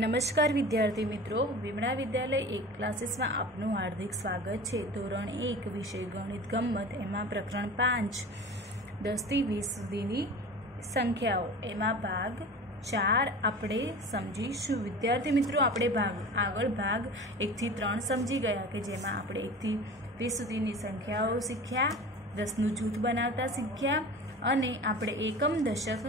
નમસ્કાર વિદ્યાર્થી મિત્રો, વિમળા વિદ્યાલય એક ક્લાસીસમાં આપનું હાર્દિક સ્વાગત છે। ધોરણ 1 વિષય ગણિત ગમ્મત, એમાં પ્રકરણ 5 10 થી 20 સુધીની સંખ્યાઓ, એમાં ભાગ 4 આપણે સમજીશું। વિદ્યાર્થી મિત્રો, આપણે આગળ ભાગ 1 થી 3 સમજી ગયા કે જેમાં આપણે 1 થી 20 સુધીની સંખ્યાઓ શીખ્યા, 10નું જૂથ બનાવતા શીખ્યા અને આપણે એકમ દશક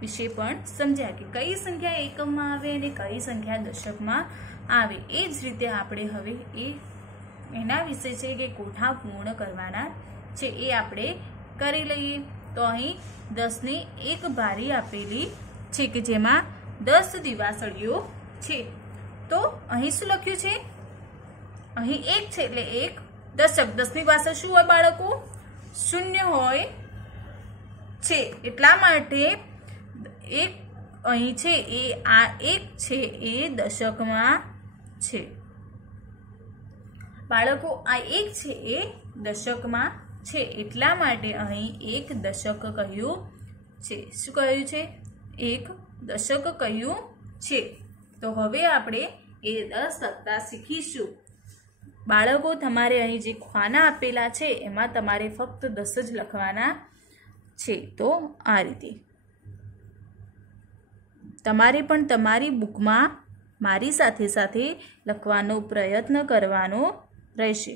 વિશે પણ સમજ્યા કે કઈ સંખ્યા એકમમાં આવે અને કઈ સંખ્યા દશકમાં આવે। એ જ રીતે આપણે હવે એના વિશે છે કે કોઠા પૂર્ણ કરવાના છે, એ આપણે કરી લઈએ। તો અહીં 10 ની એક બારી આપેલી છે કે જેમાં 10 દિવાસળીઓ છે। તો અહીં શું લખ્યું છે? અહીં 1 છે એટલે એક દશક। 10 ની પાછળ શું હોય બાળકો? શૂન્ય હોય છે, એટલા માટે એક અહીં છે એ આ એક છે એ દશકમાં છે બાળકો। આ એક છે એ દશકમાં છે, એટલા માટે અહીં એક દશક કહ્યું છે। શું કહ્યું છે? એક દશક કહ્યું છે। તો હવે આપણે એ 10 લખતા શીખીશું। બાળકો, તમારે અહીં જે ખાના આપેલા છે એમાં તમારે ફક્ત 10 જ લખવાના છે। તો આ રીતે તમારે પણ તમારી બુકમાં મારી સાથે સાથે લખવાનો પ્રયત્ન કરવાનો રહેશે।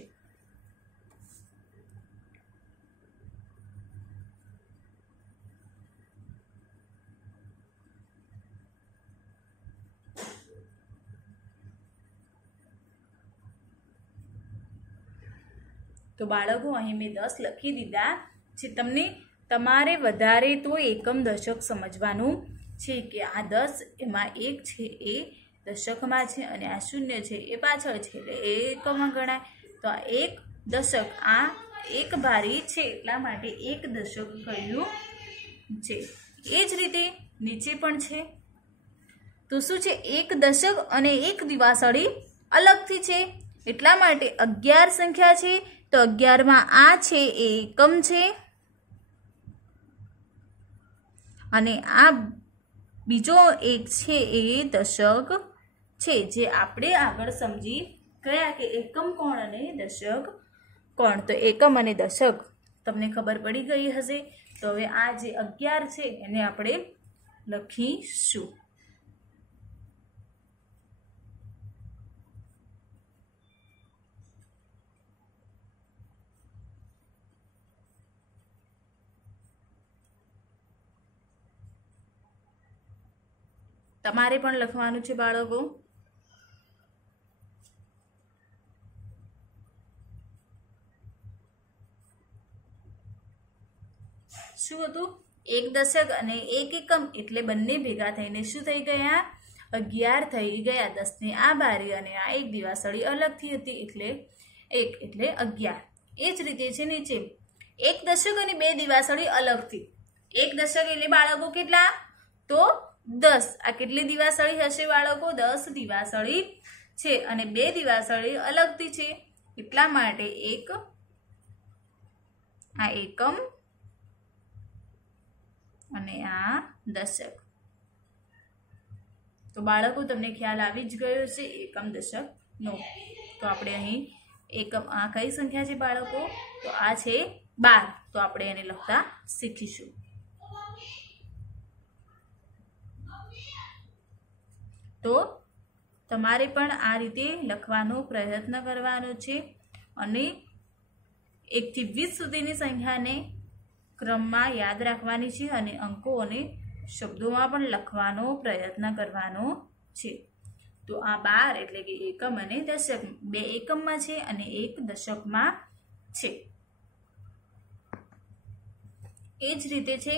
તો બાળકો, અહીં મેં 10 લખી દીધા છે। તમારે વધારે તો એકમ દશક સમજવાનું છે કે આ 10 એમાં 1 છે એ દશકમાં છે અને આ 0 છે એ પાછળ છે એટલે એ એકમમાં ગણાય। તો આ એક દશક, આ એક બારી છે એટલા માટે એક દશક કહ્યું છે। એ જ રીતે નીચે પણ છે। તો શું છે? એક દશક અને એક દિવાસળી અલગથી છે, એટલા માટે 11 સંખ્યા છે। તો 11માં આ છે એ એકમ છે અને આ બીજો એક છે એ દશક છે, જે આપણે આગળ સમજી ગયા કે એકમ કોણ અને દશક કોણ। તો એકમ અને દશક તમને ખબર પડી ગઈ હશે। તો હવે આ જે 11 છે એને આપણે લખીશું। તમારે પણ લખવાનું છે બાળકો। શું હતું? એક દશક અને એક એકમ એટલે બંને ભેગા થઈને શું થઈ ગયા? 11 થઈ ગયા। 10 ની આ બારી અને આ એક દિવાસળી અલગથી હતી એટલે 1 એટલે 11। એ જ રીતે છે નીચે એક દશક અને બે દિવાસળી અલગથી। એક દશક એટલે બાળકો કેટલા? તો 10। આ કેટલી દિવાસળી હશે બાળકો? 10 દિવાસળી છે અને બે દિવાસળી અલગથી છે, એટલા માટે એક આ એકમ અને આ દશક। તો બાળકો, તમને ખ્યાલ આવી જ ગયો છે એકમ દશક નો। તો આપણે અહીં એકમ, આ કઈ સંખ્યા છે બાળકો? તો આ છે 12। તો આપણે એને લખતા શીખીશું। તો તમારે પણ આ રીતે લખવાનો પ્રયત્ન કરવાનો છે અને 1 થી 20 સુધીની સંખ્યાને ક્રમમાં યાદ રાખવાની છે અને અંકો અને શબ્દોમાં પણ લખવાનો પ્રયત્ન કરવાનો છે। તો આ 12 એટલે કે એકમ અને દશક, બે એકમમાં છે અને એક દશકમાં છે। એ જ રીતે છે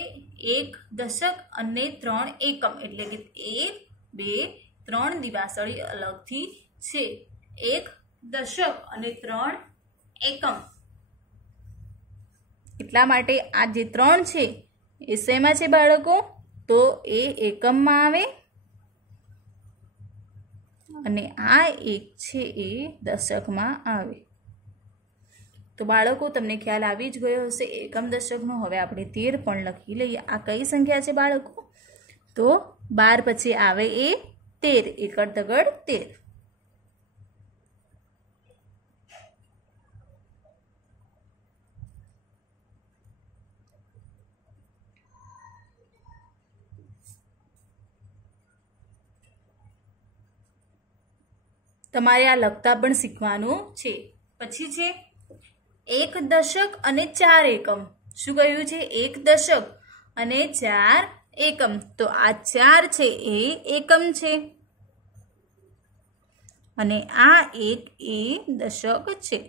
એક દશક અને 3 એકમ એટલે કે 1, 2, 3 દિવાસળી અલગથી છે। એક દશક અને 3 એકમ, એટલા માટે આ જે 3 છે એ શેમાં છે બાળકો? તો એ એકમમાં આવે અને આ 1 છે એ દશકમાં આવે। તો બાળકો, તમને ખ્યાલ આવી જ ગયો હશે એકમ દશકનો। હવે આપણે 13 પણ લખી લઈએ। આ કઈ સંખ્યા છે બાળકો? તો 12 પછી આવે એ 13, એકડ તગડ 13. તમારે આ લખતા પણ શીખવાનું છે. પછી છે 1 દશક અને 4 એકમ. શું કહ્યું છે? 1 દશક અને 4 એકમ. તો આ 4 છે એ એકમ છે અને આ 1 એ દશક છે.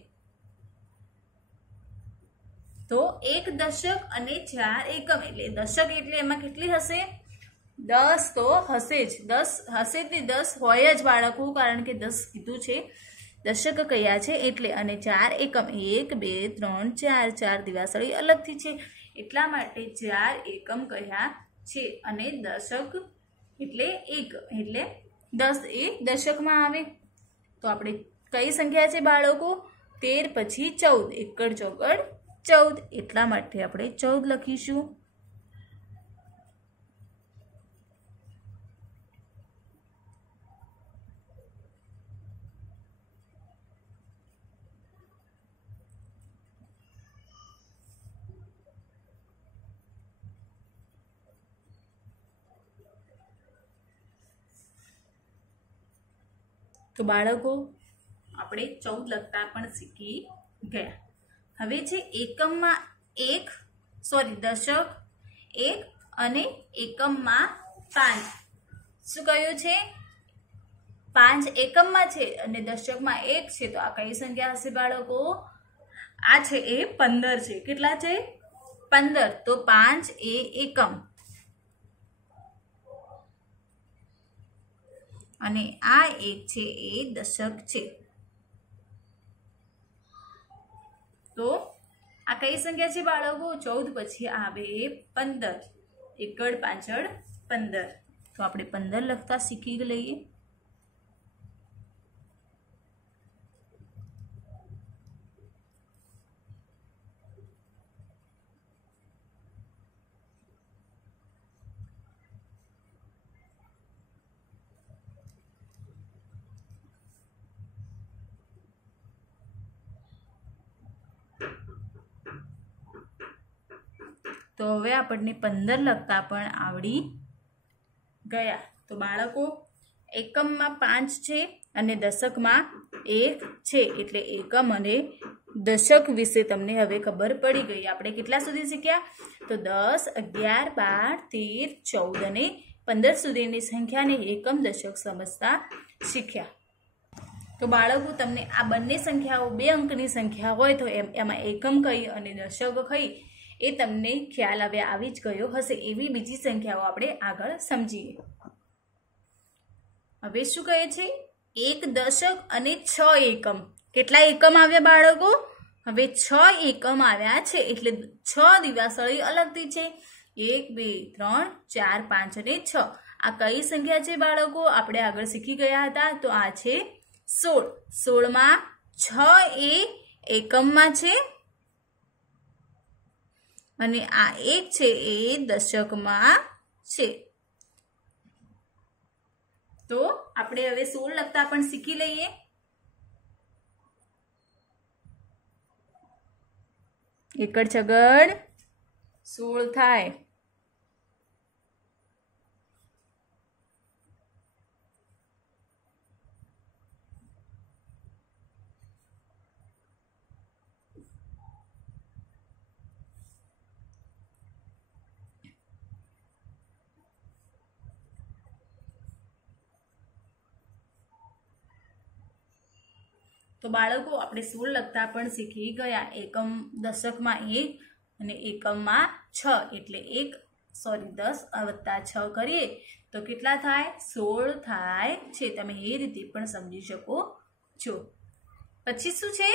તો 1 દશક અને 4 એકમ એટલે દશક એટલે એમાં કેટલી હશે? 10 તો હશે જ. 10 હશે તે 10 હોય જ બાળકો, કારણ કે 10 કીધું છે. દશક કયા છે એટલે. અને 4 એકમ 1 2 3 4 4 દિવાસળી અલગથી છે એટલા માટે 4 એકમ કયા છે. અને દશક એટલે 1 એટલે 10 એ દશકમાં આવે. તો આપણે કઈ સંખ્યા છે બાળકો? 13 પછી 14, એકડ ચોગડ 14 એટલા માટે આપણે 14 લખીશું. તો બાળકો આપણે 14 લખતા પણ શીખી ગયા. હવે છે એકમમાં 1 દશક 1 અને એકમમાં 5. શું કહ્યું છે? 5 એકમમાં છે અને દશકમાં 1 છે. તો આ કઈ સંખ્યા હશે બાળકો? આ છે એ 15 છે. કેટલા છે? 15. તો 5 એ એકમ અને આ 1 છે એ દશક છે. તો આ કઈ સંખ્યા છે બાળકો? 14 પછી આવે 15, એકડ પાછળ 15. તો આપણે 15 લખતા શીખી લઈએ. તો હવે આપણને 15 લખતા પણ આવડી ગયા. તો બાળકો એકમમાં 5 છે અને દશકમાં 1 છે એટલે એકમ અને દશક વિશે તમને હવે ખબર પડી ગઈ. આપણે કેટલા સુધી શીખ્યા? તો 10, 11, 12, 13, 14 અને 15 સુધીની સંખ્યાને એકમ દશક સમજતા શીખ્યા. તો બાળકો તમને આ બંને સંખ્યાઓ 2 અંકની સંખ્યા હોય તો એમાં એકમ કઈ અને દશક કઈ એ તમને ખ્યાલ હવે આવી જ ગયો હશે. એવી બીજી સંખ્યાઓ આપણે આગળ સમજીએ. હવે શું કહે છે? 1 દશક અને 6 એકમ. કેટલા એકમ આવ્યા બાળકો? હવે 6 એકમ આવ્યા છે એટલે 6 દિવાસળી અલગથી છે. 1 2 3 4 5 અને 6. આ કઈ સંખ્યા છે બાળકો? આપણે આગળ શીખી ગયા હતા. તો આ છે 16. 16માં 6 એ એકમમાં છે અને આ 1 છે એ દશકમાં છે. તો આપણે હવે 16 લખતા પણ શીખી લઈએ. એકડ છગડ 16 થાય. તો બાળકો આપણે 16 લખતા પણ શીખી ગયા. એકમ દશકમાં 1 અને એકમમાં 6 એટલે 10 વત્તા 6 કરીએ તો કેટલા થાય? 16 થાય છે. તમે એ રીતે પણ સમજી શકો છો. પછી શું છે?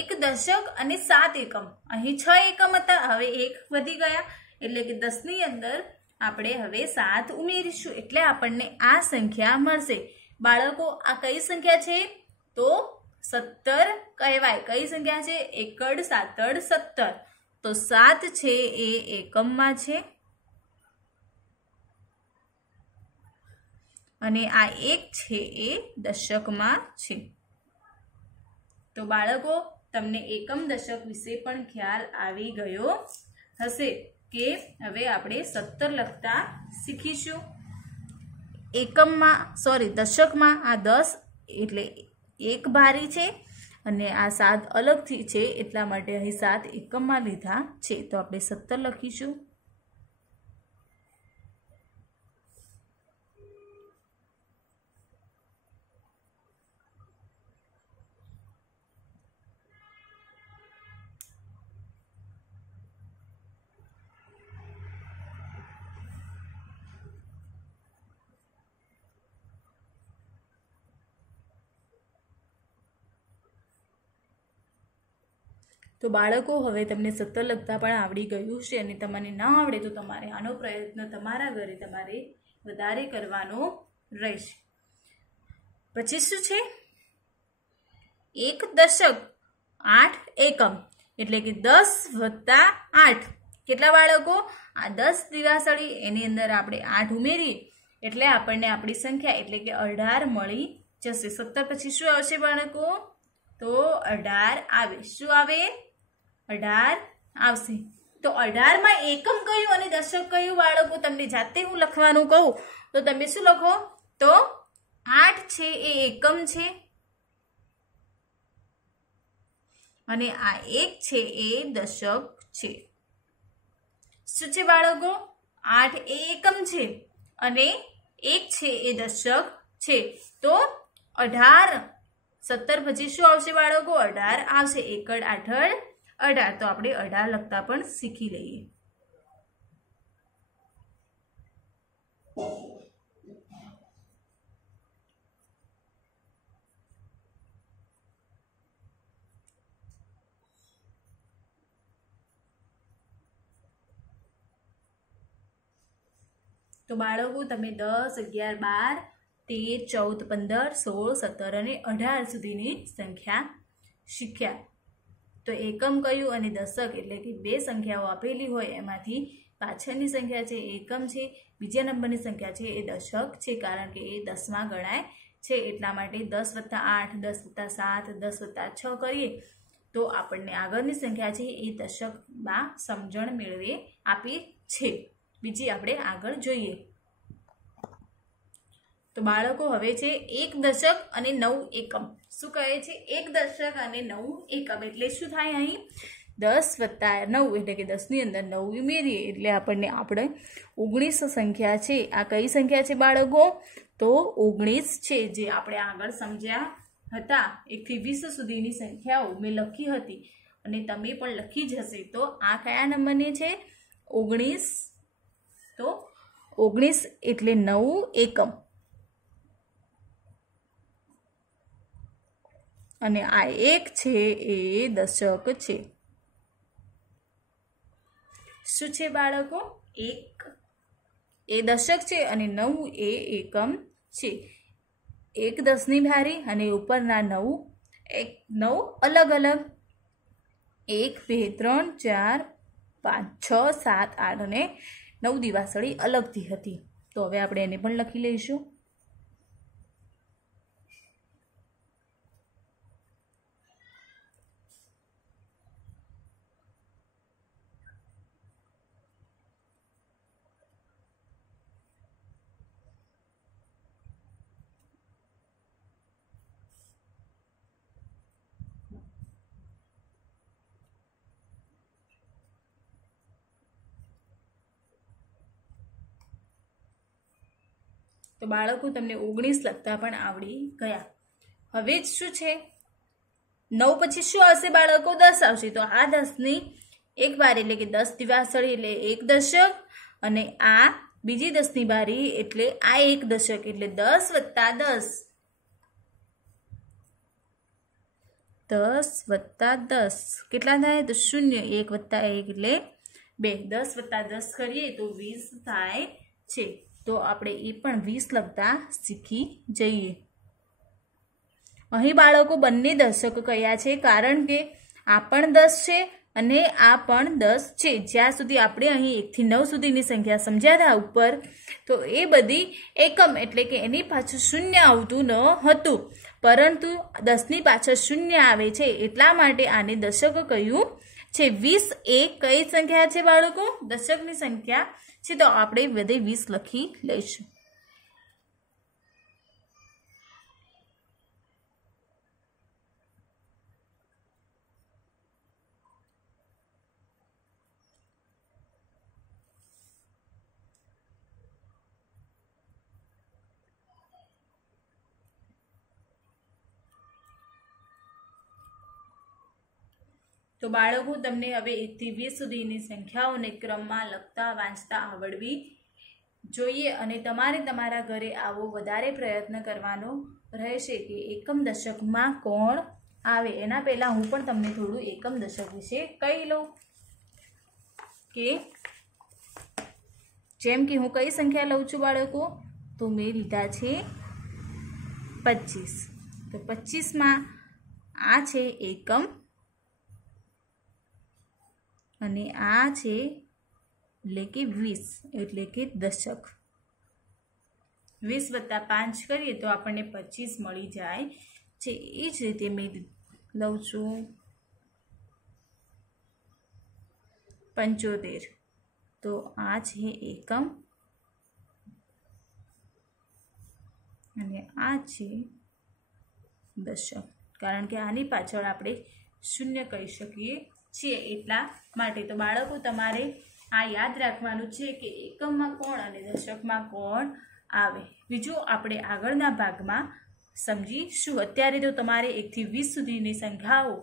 1 દશક અને 7 એકમ. અહીં 6 એકમ હતા, હવે 1 વધી ગયા એટલે કે 10 ની અંદર આપણે હવે 7 ઉમેરીશું એટલે આપણને આ સંખ્યા મળશે. બાળકો આ કઈ સંખ્યા છે? તો 17 કહેવાય. કઈ સંખ્યા છે? એકડ 7 17. તો 7 છે એ એકમમાં છે અને આ 1 છે એ દશકમાં છે। તો બાળકો તમને એકમ દશક વિશે પણ ખ્યાલ આવી ગયો હશે કે હવે આપણે 17 લખતા શીખીશું। દશકમાં આ 10 એટલે 1 ભારી છે અને આ 7 અલગથી છે, એટલા માટે અહીં 7 એકમમાં લીધા છે, તો આપણે 17 લખીશું। તો બાળકો હવે તમને 17 લખતા પણ આવડી ગયું છે અને તમને ન આવડે તો તમારે આનો પ્રયત્ન તમારા ઘરે તમારે વધારે કરવાનો રહેશે। પછી શું છે? 1 દશક 8 એકમ એટલે કે 10 વત્તા 8 કેટલા બાળકો? આ 10 દિવાસળી એની અંદર આપણે 8 ઉમેરીએ એટલે આપણને આપણી સંખ્યા એટલે કે 18 મળી જશે। 17 પછી શું આવશે બાળકો? તો 18 આવે। શું આવે? 18 આવશે। તો 18 માં એકમ કયું અને દશક કયું બાળકો? તમને જાતે હું લખવાનું કહું તો તમે શું લખો? તો 8 છે એ એકમ છે અને આ 1 છે એ દશક છે। શું છે બાળકો? 8 એ એકમ છે અને 1 છે એ દશક છે। તો 18 17 પછી શું આવશે બાળકો? 18 આવશે। 1 8 18 તો આપણે 18 લખતા પણ શીખી લઈએ। તો બાળકો તમે 10 11 12 13 14 15 16 17 અને 18 સુધીની સંખ્યા શીખ્યા। તો એકમ કયું અને દશક એટલે કે બે સંખ્યાઓ આપેલી હોય એમાંથી પાછળની સંખ્યા છે એકમ છે, બીજા નંબરની સંખ્યા છે એ દશક છે, કારણ કે એ 10માં ગણાય છે। એટલા માટે 10 વત્તા 8 10 વત્તા 7 10 વત્તા 6 કરીએ તો આપણને આગળની સંખ્યા છે એ દશકમાં સમજણ મેળવે આપી છે। બીજી આપણે આગળ જોઈએ। તો બાળકો હવે છે 1 દશક અને 9 એકમ। શું કહે છે? 1 દશક અને 9 એકમ એટલે શું થાય? અહીં 10 વત્તા 9 એટલે કે 10 ની અંદર 9 ઉમેરીએ એટલે આપણને 19 સંખ્યા છે। આ કઈ સંખ્યા છે બાળકો? તો 19 છે, જે આપણે આગળ સમજ્યા હતા। 1 થી 20 સુધીની સંખ્યાઓ મેં લખી હતી અને તમે પણ લખી જ હશે। તો આ કયા નંબરની છે? 19। તો 19 એટલે 9 એકમ અને આ 1 છે એ દશક છે। શું છે બાળકો? 1 એ દશક છે અને 9 એ એકમ છે। 1 10ની ભારી અને ઉપરના 9 અલગ અલગ 1 2 3 4 5 6 7 8 અને 9 દિવાસળી અલગથી હતી। તો હવે આપણે એને પણ લખી લઈશું। તો બાળકો તમને 19 લખતા પણ આવડી ગયા। હવે જ શું છે? 9 પછી શું આવશે બાળકો? 10 આવશે। તો આ 10ની એક બારી એટલે કે 10 દિવાસળી એટલે 1 દશક અને આ બીજી 10ની બારી એટલે આ 1 દશક એટલે 10 વત્તા 10 10 વત્તા 10 કેટલા થાય? તો 0। 1 વત્તા 1 એટલે 2। 10 વત્તા 10 કરીએ તો 20 થાય છે। તો આપણે એ પણ 20 લખતા શીખી જઈએ। અહીં બાળકો બંને દશક કયા છે? કારણ કે આ પણ 10 છે અને આ પણ 10 છે। જ્યાં સુધી આપણે અહીં 1 થી 9 સુધીની સંખ્યા સમજ્યા હતા ઉપર, તો એ બધી એકમ એટલે કે એની પાછળ શૂન્ય આવતું ન હતું, પરંતુ 10ની પાછળ શૂન્ય આવે છે એટલા માટે આને દશક કહ્યું છે। 20 એ કઈ સંખ્યા છે બાળકો? દશકની સંખ્યા છે, તો આપણે બધે 20 લખી લઈશું। તો બાળકો તમને હવે 1 થી 20 સુધીની સંખ્યાઓને ક્રમમાં લખતા વાંચતા આવડવી જોઈએ, અને તમારે તમારા ઘરે આવો વધારે પ્રયત્ન કરવાનો રહેશે કે એકમ દશકમાં કોણ આવે। એના પહેલા હું પણ તમને થોડું એકમ દશક વિશે કહી લઉં કે જેમ કે હું કઈ સંખ્યા લઉં છું બાળકો? તો મેં લીધા છે 25। તો 25માં આ છે એકમ અને આ છે એટલે કે 20 એટલે કે દશક। 20 વત્તા 5 કરીએ તો આપણને 25 મળી જાય છે। એ જ રીતે મેં લઉં છું 75। તો આ છે એકમ અને આ છે દશક, કારણ કે આની પાછળ આપણે શૂન્ય કહી શકીએ છીએ એટલા માટે। તો બાળકો તમારે આ યાદ રાખવાનું છે કે એકમમાં કોણ અને દશકમાં કોણ આવે। બીજું આપણે આગળના ભાગમાં સમજીશું। અત્યારે તો તમારે 1 થી 20 સુધીની સંખ્યાઓ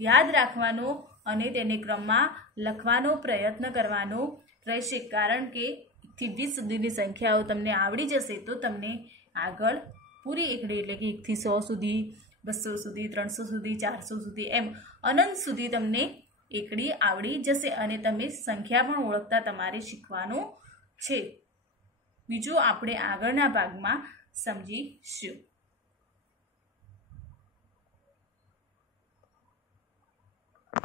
યાદ રાખવાનો અને તેને ક્રમમાં લખવાનો પ્રયત્ન કરવાનો રહેશે, કારણ કે 1 થી 20 સુધીની સંખ્યાઓ તમને આવડી જશે તો તમને આગળ પૂરી એકડી એટલે કે 1 થી 100 સુધી, 200 સુધી, 300 સુધી, 400 સુધી એમ અનંત સુધી તમને એકડી આવડી જશે અને તમે સંખ્યા પણ ઓળખતા તમારે શીખવાનું છે। બીજું આપણે આગળના ભાગમાં સમજીશું।